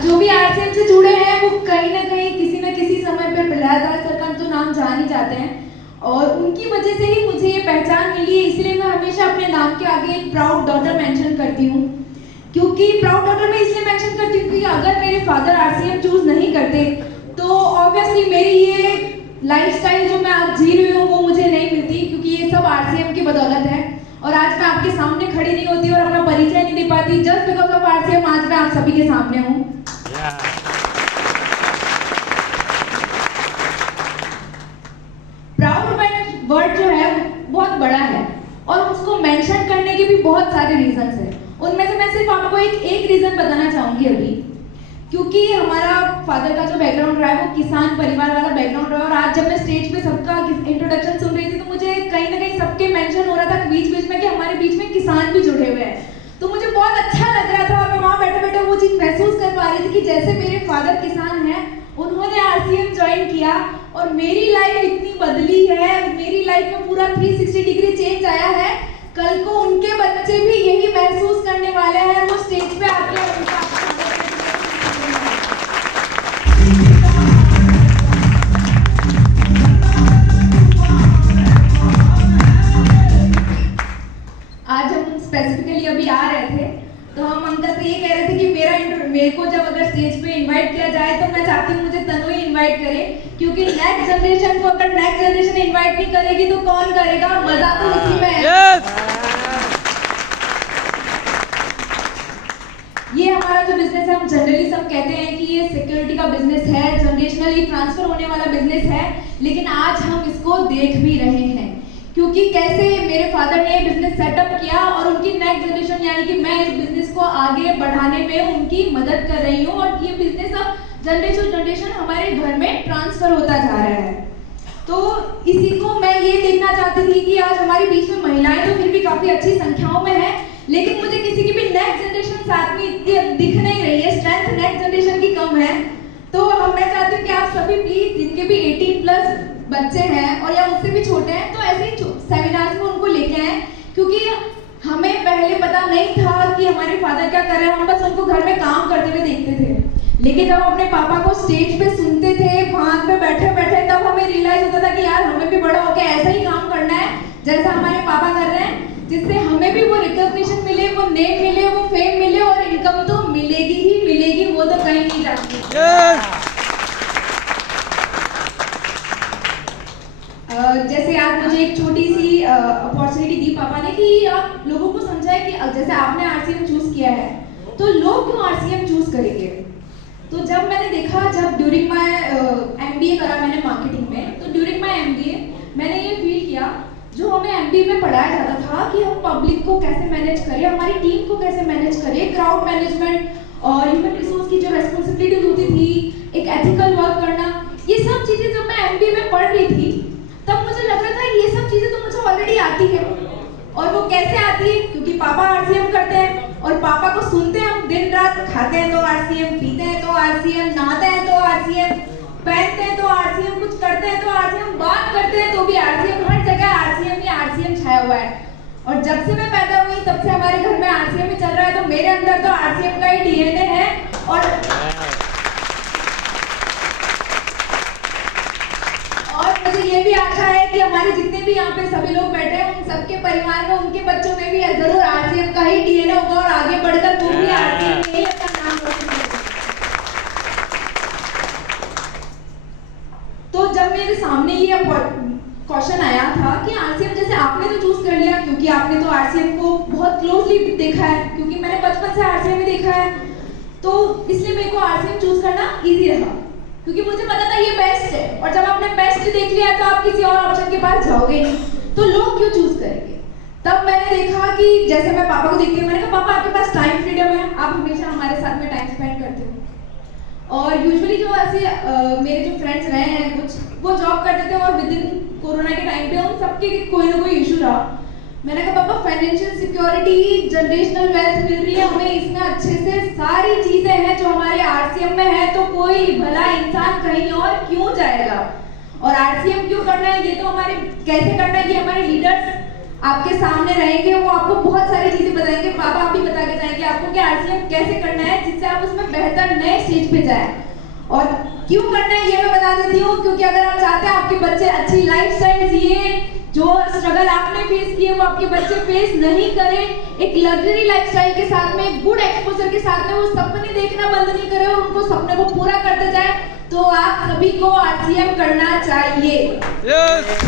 जो भी आरसीएम से जुड़े हैं वो कहीं ना कहीं किसी न किसी समय पर प्रहलाद सर का तो नाम जान ही जाते हैं और उनकी वजह से ही मुझे ये पहचान मिली है। इसलिए मैं हमेशा अपने नाम के आगे एक प्राउड डॉटर मेंशन करती हूँ, क्योंकि प्राउड डॉटर मैं इसलिए मेंशन करती हूँ कि अगर मेरे फादर आरसीएम चूज नहीं करते तो ऑब्वियसली मेरी ये लाइफस्टाइल जो मैं आज जी रही हूँ वो मुझे नहीं मिलती, क्योंकि ये सब आरसीएम की बदौलत है। और आज मैं आपके सामने खड़ी नहीं होती और अपना परिचय नहीं दे पाती जस्ट बिकॉज ऑफ आरसीएम। आज मैं आप सभी के सामने हूँ। प्राउड वर्ड जो है बहुत बड़ा है और उसको मेंशन करने के भी बहुत सारे रीजंस हैं। उनमें से मैं सिर्फ आपको एक रीजन बताना चाहूंगी अभी, क्योंकि हमारा फादर का जो बैकग्राउंड रहा है वो किसान परिवार वाला बैकग्राउंड रहा है। और आज जब मैं स्टेज पे सबका इंट्रोडक्शन सुन रही थी तो मुझे कहीं ना कहीं सबके मेंशन हो रहा था बीच बीच में कि हमारे बीच में किसान भी जुड़े हुए हैं, तो मुझे बहुत अच्छा लग रहा था। और मैं वहाँ बैठे बैठे वो चीज़ महसूस कर पा रही थी कि जैसे मेरे फादर किसान हैं, उन्होंने आरसीएम ज्वाइन किया और मेरी लाइफ इतनी बदली है, मेरी लाइफ में पूरा 360 डिग्री चेंज आया है। कल को उनके बच्चे भी यही महसूस करने वाले हैं, वो स्टेज पे आके आज हम स्पेसिफिकली अभी आ रहे थे तो हम अंकल से ये कह रहे थे कि मेरे को जब अगर स्टेज पे इनवाइट किया जाए तो मैं चाहती हूँ मुझे तनु ही इनवाइट करे, क्योंकि नेक्स्ट जनरेशन को अगर नेक्स्ट जनरेशन इनवाइट नहीं करेगी तो कौन करेगा? मजा तो उसी में है। ये हमारा जो बिजनेस है हम जनरली सब कहते हैं कि ये सिक्योरिटी का बिजनेस है, जनरेशनली ट्रांसफर होने वाला बिजनेस है, लेकिन आज हम इसको देख भी रहे हैं क्योंकि कैसे मेरे फादर ने बिजनेस सेटअप किया और उनकी नेक्स्ट जनरेशन यानी कि मैं इस बिजनेस को आगे बढ़ाने में उनकी मदद कर रही हूँ और ये बिजनेस अब जनरेशन हमारे घर में ट्रांसफर होता जा रहा है। तो इसी को मैं ये देखना चाहती थी कि आज हमारे बीच में महिलाएं तो फिर भी काफी अच्छी संख्याओं में है, लेकिन मुझे किसी की भी नेक्स्ट जनरेशन साथ में इतनी दिख नहीं रही है, स्ट्रेंथ नेक्स्ट जनरेशन की कम है। तो मैं चाहती हूँ कि आप सभी प्लीज जिनके भी 18+ बच्चे हैं और या उससे भी छोटे हैं तो ऐसे ही सेमिनार्स में उनको लेके आए, क्योंकि हमें पहले पता नहीं था कि हमारे फादर क्या कर रहे हैं, हम बस उनको घर में काम करते हुए देखते थे। लेकिन जब अपने पापा को स्टेज पे सुनते थे भाग पे बैठे बैठे तब हमें रियलाइज होता था कि यार हमें भी बड़ा होकर ऐसा ही काम करना है जैसा हमारे पापा कर रहे हैं, जिससे हमें भी वो रिकॉग्निशन मिले, वो नेम मिले, वो फेम मिले और इनकम तो मिलेगी ही मिलेगी, वो तो कहीं नहीं जाती। जैसे आज मुझे एक छोटी सी अपॉर्चुनिटी दी पापा ने कि आप लोगों को समझाए कि जैसे आपने आरसीएम चूज किया है तो लोग क्यों आरसीएम चूज करेंगे। तो जब मैंने देखा, जब ड्यूरिंग माय एमबीए करा मैंने मार्केटिंग में, तो ड्यूरिंग माय एमबीए मैंने ये फील किया जो हमें एमबीए में पढ़ाया जाता था कि हम पब्लिक को कैसे मैनेज करें, हमारी टीम को कैसे मैनेज करें, क्राउड मैनेजमेंट और ह्यूमन रिसोर्स की जो रेस्पॉन्सिबिलिटीज होती थी, एक एथिकल वर्क करना, ये सब चीजें जब मैं एमबीए में पढ़ रही थी तब मुझे लग रहा था ये सब चीजें तो मुझे ऑलरेडी आती है। और वो कैसे आती है? क्योंकि पापा आरसीएम करते हैं और पापा को सुनते हैं हम दिन रात, खाते हैं तो आरसीएम, पीते हैं तो आरसीएम, नहाते हैं तो आरसीएम, पहनते हैं तो आरसीएम, कुछ करते हैं तो आरसीएम, बात करते हैं तो भी आरसीएम, हर जगह आरसीएम ही आरसीएम छाया हुआ है। और जब से मैं पैदा हुई तब से हमारे घर में आरसीएम ही चल रहा है, तो मेरे अंदर तो आरसीएम का ही डीएनए है। और मुझे ये भी आशा है कि हमारे जितने भी यहाँ पे सभी लोग बैठे हैं उन सबके परिवार में, उनके बच्चों में भी जरूर आरसीएम का ही डीएनए होगा और आगे बढ़कर वो भी आरसीएम में ही अपना नाम रोशन करेंगे। तो जब मेरे सामने ये क्वेश्चन आया था कि आरसीएम जैसे आपने तो चूज कर लिया क्योंकि आपने तो आरसीएम को बहुत क्लोजली देखा है, क्योंकि मैंने बचपन से आरसीएम में देखा है, तो इसलिए मेरे को आरसीएम चूज करना इजी रहा क्योंकि मुझे पता था ये बेस्ट है। और जब आपने बेस्ट देख लिया तो आप किसी और ऑप्शन के पास जाओगे नहीं, तो लोग क्यों चूज करेंगे। तब मैंने देखा कि जैसे मैं पापा को देखती हूँ, मैंने कहा पापा आपके पास टाइम फ्रीडम है, आप हमेशा हमारे साथ में टाइम स्पेंड करते हो। और यूजुअली जो ऐसे मेरे जो फ्रेंड्स रहे हैं कुछ, वो जॉब करते थे और विद इन कोरोना के टाइम पे उन सबके कोई ना कोई इशू रहा। मैंने कहा पापा फाइनेंशियल सिक्योरिटी, जनरेशनल वेल्थ मिल रही है हमें, इसमें अच्छे से सारी चीजें हैं जो हमारे आरसीएम में है, तो कोई भला इंसान कहीं और क्यों जाएगा। और आरसीएम क्यों करना है ये तो हमारे कैसे करना है ये हमारे लीडर्स आपके सामने रहेंगे, वो आपको बहुत सारी चीजें बताएंगे। पापा आप भी बता के जाएंगे आपको कि आरसीएम कैसे करना है जिससे आप उसमें बेहतर नए स्टेज पे जाए। और क्यों करना है ये मैं बता देती हूँ, क्योंकि अगर आप चाहते हैं आपके बच्चे अच्छी लाइफस्टाइल जिए, जो स्ट्रगल आपने फेस किए वो आपके बच्चे फेस नहीं करें, एक लग्जरी लाइफस्टाइल के साथ में, एक गुड एक्सपोजर के साथ में वो सपने देखना बंद नहीं करें और उनको सपने को पूरा करते जाए, तो आप सभी को आरसीएम करना चाहिए। यस।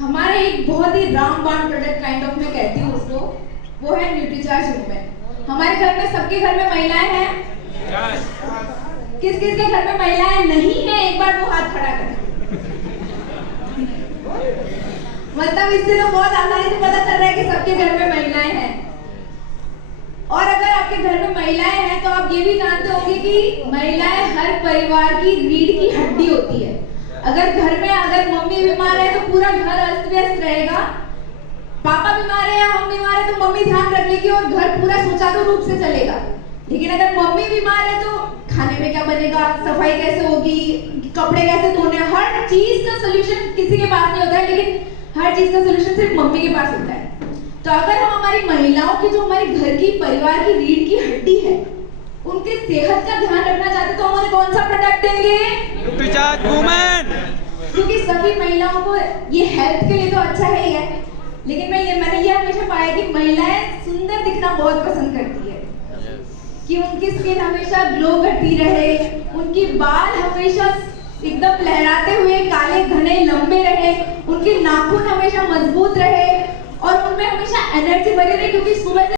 हमारे एक बहुत ही रामबाण प्रोडक्ट काइंड ऑफ मैं कहती हूँ उसको, वो है न्यूट्रीचार्ज वुमेन। हमारे घर में सबके घर में महिलाएं हैं। किस किस के घर में महिलाएं नहीं है, एक बार वो हाथ खड़ा करें। मतलब इससे तो बहुत आसानी से पता चल रहा है कि सबके घर में महिलाएं हैं। और अगर आपके घर में महिलाएं हैं तो आप ये भी जानते होंगे कि महिलाएं हर परिवार की रीढ़ की हड्डी होती है। अगर घर में अगर मम्मी बीमार है तो पूरा घर अस्त व्यस्त रहेगा, पापा बीमार है या हम बीमार है तो मम्मी ध्यान रख लेगी और घर पूरा सुचारू रूप से चलेगा। लेकिन अगर मम्मी बीमार है तो खाने में क्या बनेगा, सफाई कैसे होगी, कपड़े कैसे धोने, हर चीज का सोल्यूशन किसी के पास नहीं होता है, लेकिन हर चीज का सोल्यूशन सिर्फ मम्मी के पास होता है। तो अगर हम हमारी महिलाओं की, जो हमारी घर की परिवार की रीढ़ की हड्डी है, उनके सेहत का ध्यान रखना चाहते तो हमारे कौन सा प्रोडक्ट देंगे? Nutricharge women. क्योंकि सभी महिलाओं को ये हेल्थ के लिए तो अच्छा है ही है, लेकिन मैंने ये हमेशा पाया कि महिलाएं सुंदर दिखना बहुत पसंद करती है, कि उनकी स्किन हमेशा ग्लो करती रहे, उनकी बाल हमेशा एकदम लहराते हुए काले घने लंबे रहे, उनके नाखून हमेशा मजबूत रहे और उनमें हमेशा एनर्जी बनी रहे, क्योंकि सुबह